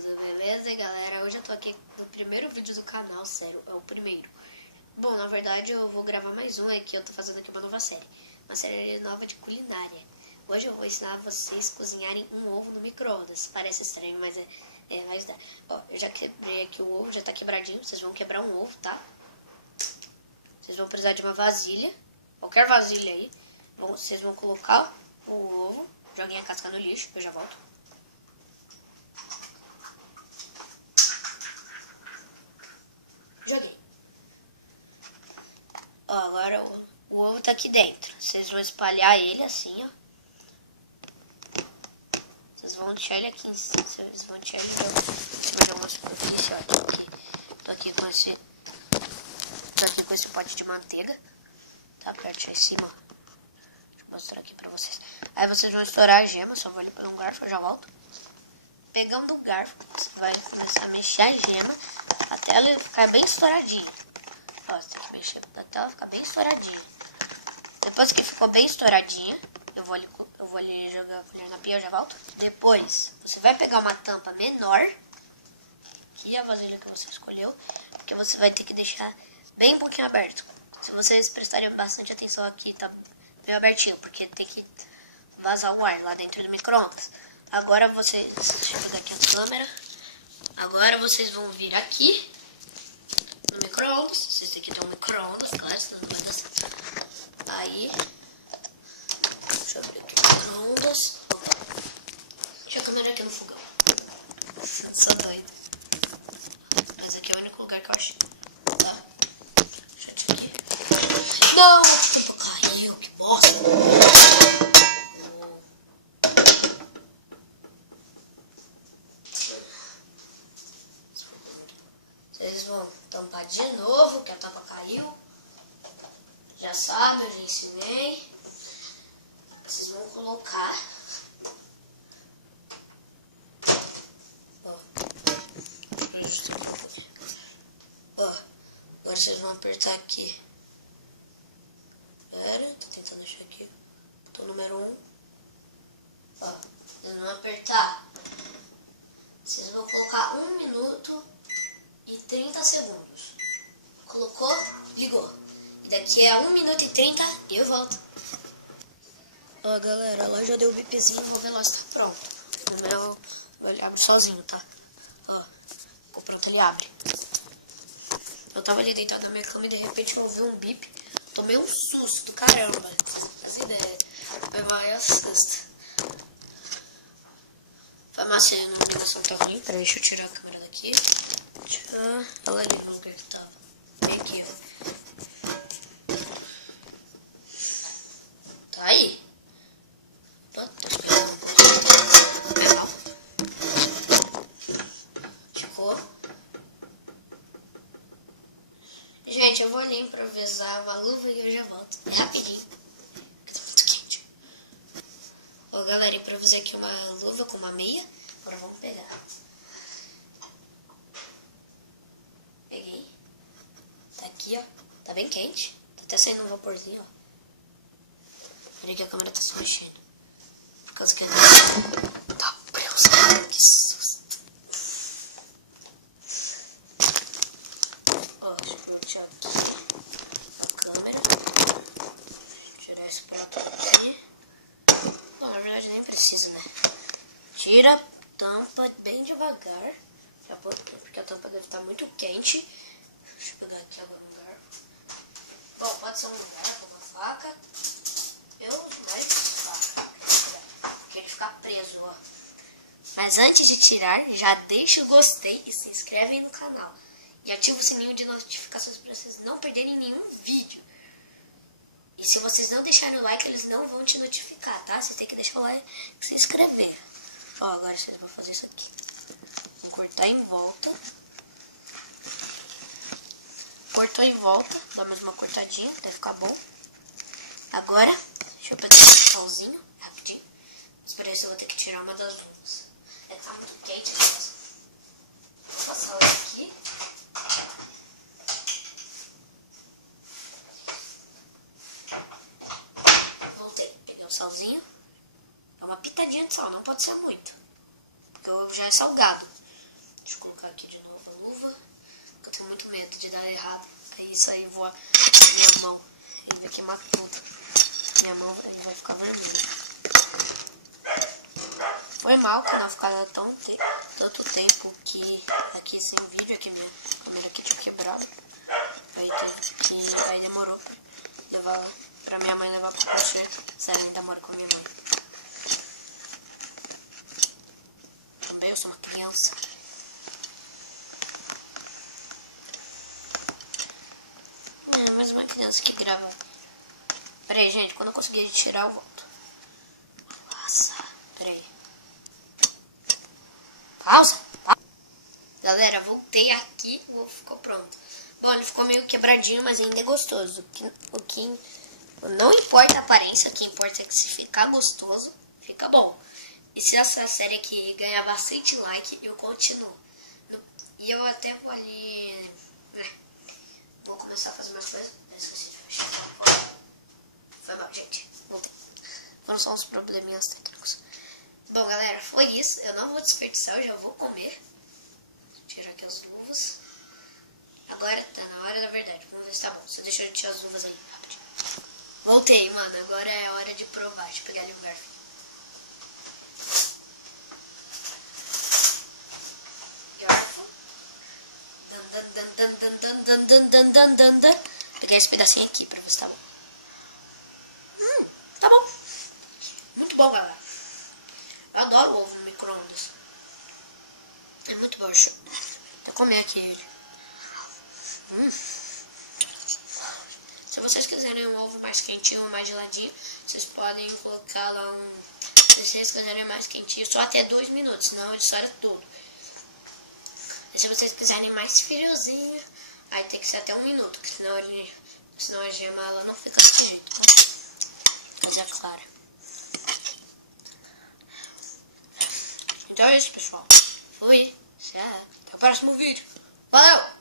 tudo beleza, galera? Hoje eu tô aqui no primeiro vídeo do canal, sério, é o primeiro. Bom, na verdade eu vou gravar mais um, que eu tô fazendo aqui uma nova série. Uma série nova de culinária. Hoje eu vou ensinar vocês a cozinharem um ovo no micro-ondas. Parece estranho, mas mas dá. Ó, eu já quebrei aqui o ovo, já tá quebradinho. Vocês vão quebrar um ovo, tá? Vocês vão precisar de uma vasilha, qualquer vasilha aí. Vocês vão colocar o ovo, joguem a casca no lixo, eu já volto. Joguei. Ó, agora o ovo tá aqui dentro. Vocês vão espalhar ele assim, ó. Vocês vão deixar ele aqui em cima. Vocês vão deixar ele em cima de uma superfície, ó. Tô aqui com esse pote de manteiga. Tá perto aí em cima, ó. Deixa eu mostrar aqui pra vocês. Aí vocês vão estourar a gema. Só vou ali pegar um garfo, eu já volto. Pegando o garfo, você vai começar a mexer a gema até ela ficar bem estouradinha. Ó, você tem que mexer até ela ficar bem estouradinha. Depois que ficou bem estouradinha, eu vou ali jogar a colher na pia, eu já volto. Depois, você vai pegar uma tampa menor, que é a vasilha que você escolheu, porque você vai ter que deixar bem um pouquinho aberto. Se vocês prestarem bastante atenção aqui, tá meio abertinho, porque tem que vazar o ar lá dentro do micro-ondas. Agora vocês, deixa eu pegar aqui a câmera. Agora vocês vão vir aqui no micro-ondas. Vocês têm que ter um micro-ondas, claro, senão não vai dar certo. Aí, deixa eu abrir aqui o micro-ondas. Deixa a câmera aqui no fogão. Sou doido. Mas aqui é o único lugar que eu achei. Tá? Deixa eu aqui. Não! A tampa caiu, que bosta! Vocês vão tampar de novo, que a tampa caiu. Já sabe, eu já ensinei. Vocês vão colocar. Ó. Agora vocês vão apertar aqui. Pera, tô tentando achar aqui. Botão número 1. Ó, vocês vão apertar. Vocês vão colocar 1 minuto e 30 segundos. Colocou, ligou. E daqui a 1 minuto e 30 eu volto. Ó, galera, ela já deu o bipzinho, vou ver lá se tá pronto. O meu ele abre sozinho, tá? Ó, ficou pronto, ele abre. Eu tava ali deitado na minha cama e de repente eu ouvi um bip. Tomei um susto do caramba. As ideias. Foi mais susto. Foi massa, a iluminação tá ruim. Peraí, deixa eu tirar a câmera daqui. Ela ali no lugar que tava. Bem aqui, ó. Tá aí? Tô esperando um pouquinho. É mal. Ficou. Gente, eu vou ali improvisar uma luva e eu já volto. É rapidinho. Tá muito quente. Ó, galera, improvisei aqui uma luva com uma meia. Agora vamos pegar. Peguei. Tá aqui, ó. Tá bem quente. Tá até saindo um vaporzinho, ó. Peraí que a câmera tá se mexendo. Por causa que tá preso. Que susto. Ó, deixa eu tirar aqui a câmera. Tirar esse prato aqui. Bom, na verdade nem precisa, né? Tira, tampa bem devagar. Porque a tampa deve estar muito quente. Deixa eu pegar aqui agora um garfo. Bom, pode ser um garfo, uma faca. Eu mais faca. Porque ele ficar preso, ó. Mas antes de tirar, já deixa o gostei e se inscreve no canal. E ativa o sininho de notificações para vocês não perderem nenhum vídeo. E se vocês não deixarem o like, eles não vão te notificar, tá? Você tem que deixar o like e se inscrever. Ó, agora vocês vão fazer isso aqui. Vou cortar em volta. Cortou em volta. Dá mais uma cortadinha, até ficar bom. Agora, deixa eu pegar um salzinho, rapidinho. Espera aí, se eu vou ter que tirar uma das unhas. É que tá muito quente aqui. Vou passar ela aqui. Voltei, peguei o salzinho. É uma pitadinha de sal, não pode ser muito. Porque o ovo já é salgado. dar errado. Aí isso aí voa na minha mão. Ele vai queimar tudo. Minha mão vai ficar vermelha. Foi mal que não ficava tanto tempo que aqui sem vídeo, aqui minha câmera aqui tinha quebrado. Aí demorou pra levar pra minha mãe levar pro concerto. Sério, ainda moro com a minha mãe. Também eu sou uma criança. É, mais uma criança que grava. Pera aí, gente, quando eu conseguir tirar eu volto. Nossa, pera aí. Pausa. Galera, voltei aqui, o ovo ficou pronto. Bom, ele ficou meio quebradinho, mas ainda é gostoso. O que não importa a aparência, o que importa é que se ficar gostoso, fica bom. E se essa série aqui ganhar bastante like, eu continuo. E eu até vou ali... vou começar a fazer umas coisas. Eu esqueci de fechar a porta. Foi mal, gente. Voltei. Foram só uns probleminhas técnicos. Bom, galera, foi isso. Eu não vou desperdiçar, eu já vou comer. Tirar aqui as luvas. Agora tá na hora da verdade. Vamos ver se tá bom. Você deixa eu tirar as luvas aí, rapidinho. Voltei, mano. Agora é hora de provar. Deixa eu pegar ali o garfo. Garfo. Pegar esse pedacinho aqui pra ver se tá bom. Tá bom. Muito bom, galera. Eu adoro ovo no micro-ondas. É muito bom, deixa eu comer aqui ele. Se vocês quiserem um ovo mais quentinho, mais geladinho, vocês podem colocar lá se vocês quiserem mais quentinho, só até 2 minutos, senão ele estoura todo. E se vocês quiserem mais friozinho, aí tem que ser até 1 minuto, porque senão a gema ela não fica desse jeito, tá? Fica clara. Então é isso, pessoal. Fui. Até o próximo vídeo. Valeu!